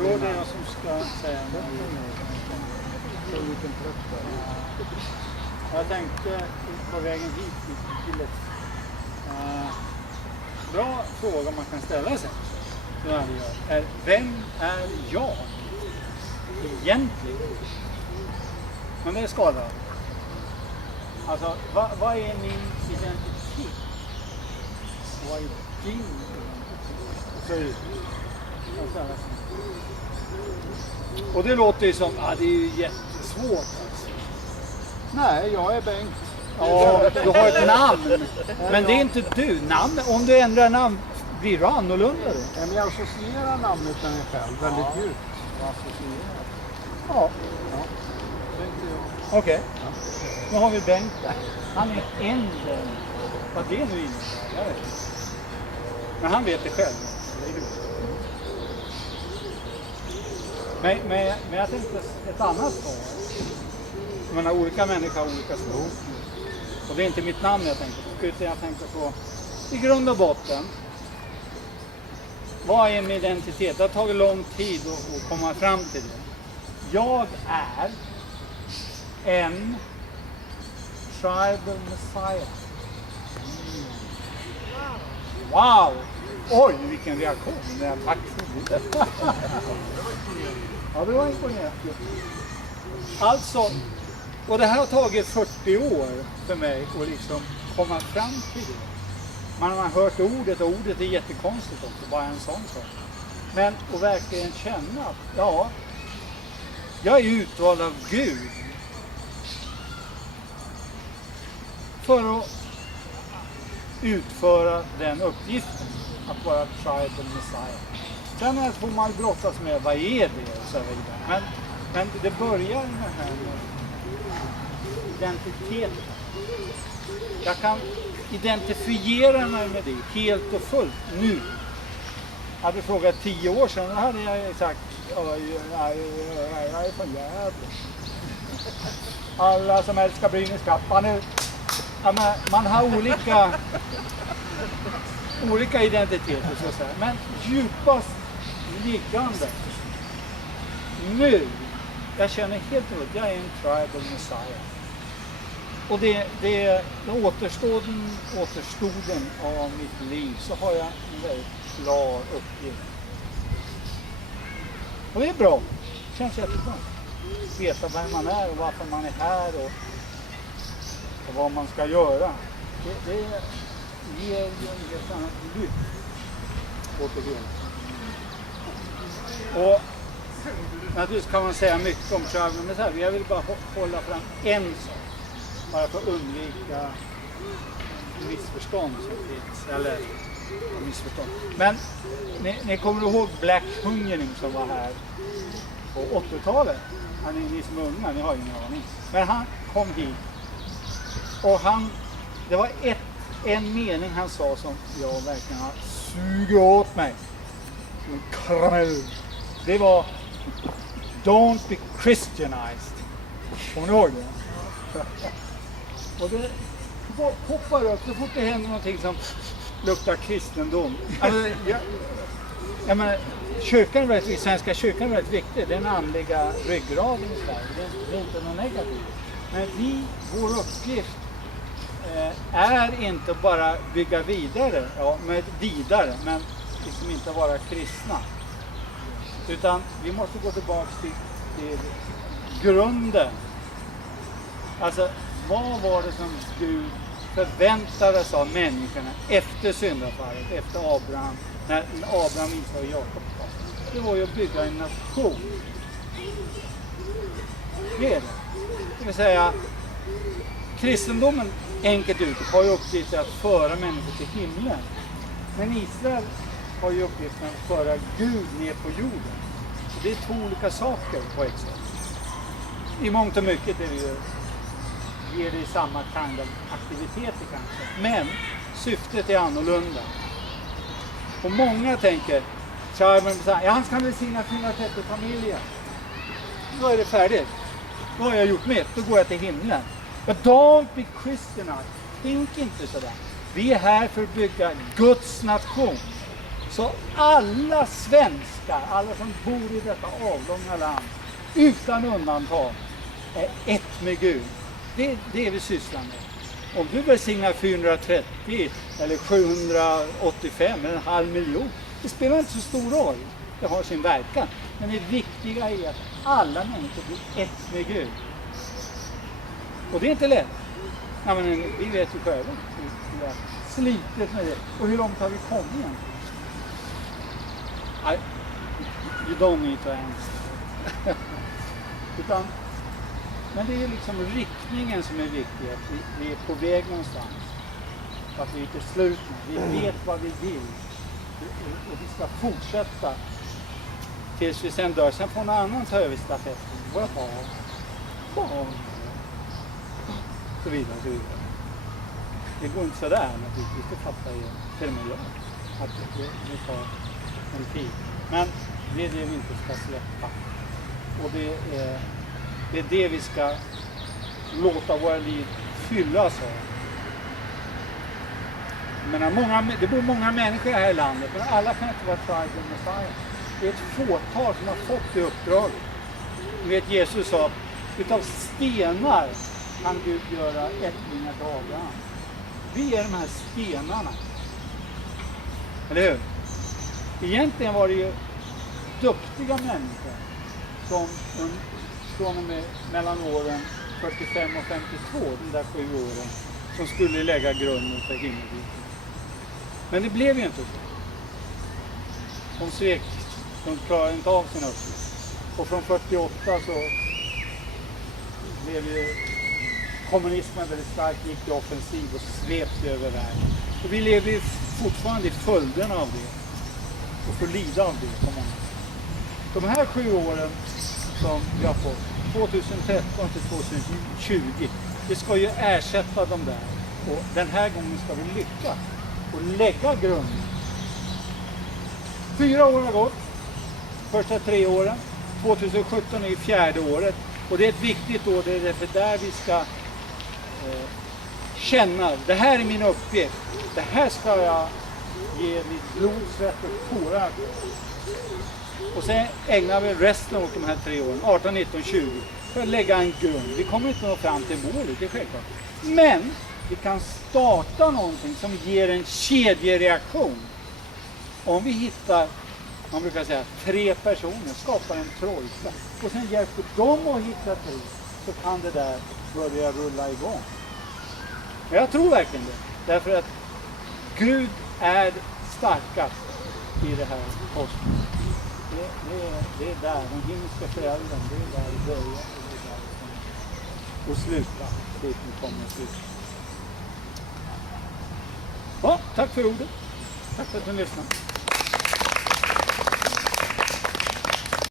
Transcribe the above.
tror det är jag som ska säga jag tänkte på vägen hit till ett bra fråga man kan ställa sig. Är, vem är jag egentligen? Men det är skadat. Alltså, vad är min identitet? Vad är din identitet? Och det låter ju som, det är ju jättesvårt alltså. Nej, jag är Bengt. Ja, du har ett namn. Men det är inte du. Namn, om du ändrar namn, blir du annorlunda då? Men jag associerar namnet med mig själv väldigt djupt. Ja. Okej. Okay. Nu har vi Bengt där. Han är en Bengt. Vad det nu innebär, jag vet inte. Men han vet det själv. Men jag tänkte ett annat svar. Jag menar, olika människor har olika svar. Och det är inte mitt namn jag tänker på. Utan jag tänker på, i grund och botten, vad är min identitet? Det har tagit lång tid att komma fram till det. Jag är en tribal messiah. Wow! Oj, vilken reaktion! Tack så mycket. Ja, det var imponerande. Alltså, och det här har tagit 40 år för mig att liksom komma fram till det. Man har hört ordet och ordet är jättekonstigt också, bara en sån sak. Men att verkligen känna att, ja, jag är utvald av Gud för att utföra den uppgiften, att vara tribal messiah. Sen får man brottas med, vad är det och så vidare. Men det börjar med det här med identiteten. Jag kan identifiera mig med det helt och fullt nu. Hade du frågat 10 år sedan, då hade jag sagt jag är för jävligt. Alla som älskar Brynäs-kappan nu. Ja, man har olika identiteter så att säga. Men djupast liggande nu, jag känner helt rätt, jag är en tribal messiah. Och det återstoden av mitt liv så har jag en väldigt klar uppgift. Och det är bra, det känns jättebra. Veta vem man är och varför man är här och vad man ska göra. Det ger ju en helt annat lyft åt det hela. Och naturligtvis kan man säga mycket om tribal, men så här, jag vill bara hålla fram en sak. Bara för att undvika missförstånd som finns. Eller missförstånd. Men ni kommer ihåg Black Hungerning som var här på 80-talet. Ni som är unga, ni har ingen aning. Men han kom hit. Och det var en mening han sa som jag verkligen har sugit åt mig. Som en karamell. Det var Don't be Christianized. Kommer ni ihåg det? Och det poppar upp så fort det händer någonting som luktar kristendom. Alltså, jag menar, svenska kyrkan är väldigt viktig. Det är den andliga ryggraden i Sverige. Det är inte något negativt. Men vår uppgift är inte bara bygga vidare, men liksom inte vara kristna. Utan vi måste gå tillbaka till grunden. Alltså, vad var det som Gud förväntade sig av människorna efter syndafallet, efter Abraham, när Abraham, Isak och Jakob kom? Det var ju att bygga en nation. Det är det. Det vill säga, kristendomen, enkelt uttryckt, har ju uppgiften att föra människor till himlen. Men Israel har ju uppgiften att föra Gud ner på jorden. Och det är två olika saker på ett sätt. I mångt och mycket är det ju, ger det samma kind av aktiviteter kanske. Men syftet är annorlunda. Och många tänker, han ska välsigna 430 familjer. Då är det färdigt. Då har jag gjort mitt, då går jag till himlen. But don't be Christianized. Tänk inte sådär. Vi är här för att bygga Guds nation. Så alla svenskar, alla som bor i detta avlånga land, utan undantag, är ett med Gud. Det är det vi sysslar med. Om du välsignar 430 eller 785 eller 500 000, det spelar inte så stor roll. Det har sin verkan. Men det viktiga är att alla människor blir ett med Gud. Och det är inte lätt. Ja, men vi vet ju själva. Vi har slitit med det. Och hur långt har vi kommit egentligen? You don't need to answer. Men det är liksom riktningen som är viktig. Att vi är på väg någonstans. Att vi inte slutar. Vi vet vad vi vill. Och vi ska fortsätta tills vi sen dör. Sen får någon annan ta över stafetten. Våra barn. Så vidare, så vidare. Det går inte sådär naturligtvis. Det fattar ju till och med jag. Att det tar en tid. Men det är det vi inte ska släppa. Och det är det vi ska låta våra liv fyllas av. Det bor många människor här i landet, men alla kan inte vara tribal messiah. Det är ett fåtal som har fått det uppdraget. Ni vet, Jesus sa, utav stenar kan Gud göra ättlingar till Abraham. Vi är de här stenarna. Eller hur? Egentligen var det ju duktiga människor som från och med mellan åren 45 och 52, de där 7 åren, som skulle lägga grunden för himmelriket. Men det blev ju inte så. De svek, de klarade inte av sin uppgift. Och från 48 så blev ju kommunismen väldigt starkt, gick i offensiv och svepte över världen. Och vi lever ju fortfarande i följderna av det. Och får lida av det på många sätt. De här 7 åren som vi har fått, 2013 till 2020, det ska ju ersätta de där. Och den här gången ska vi lyckas och lägga grunden. 4 år har gått, första 3 åren. 2017 är ju 4:e året. Och det är ett viktigt år, det är därför där vi ska känna, det här är min uppgift. Det här ska jag ge mitt blod, svett och tårar. Och sen ägnar vi resten åt de här 3 åren, 18, 19, 20, för att lägga en grund. Vi kommer inte nå fram till målet, det är självklart. Men vi kan starta någonting som ger en kedjereaktion. Om vi hittar, man brukar säga, 3 personer, skapar en trojka. Och sen hjälper dem att hitta 3, så kan det där börja rulla igång. Men jag tror verkligen det. Därför att Gud är starkast i det här kosmos. Det är där, den himmelska föräldern, det är där det börjar och det är där det kommer. Och sluta, dit vi kommer att sluta. Ja, tack för ordet. Tack för att du lyssnade.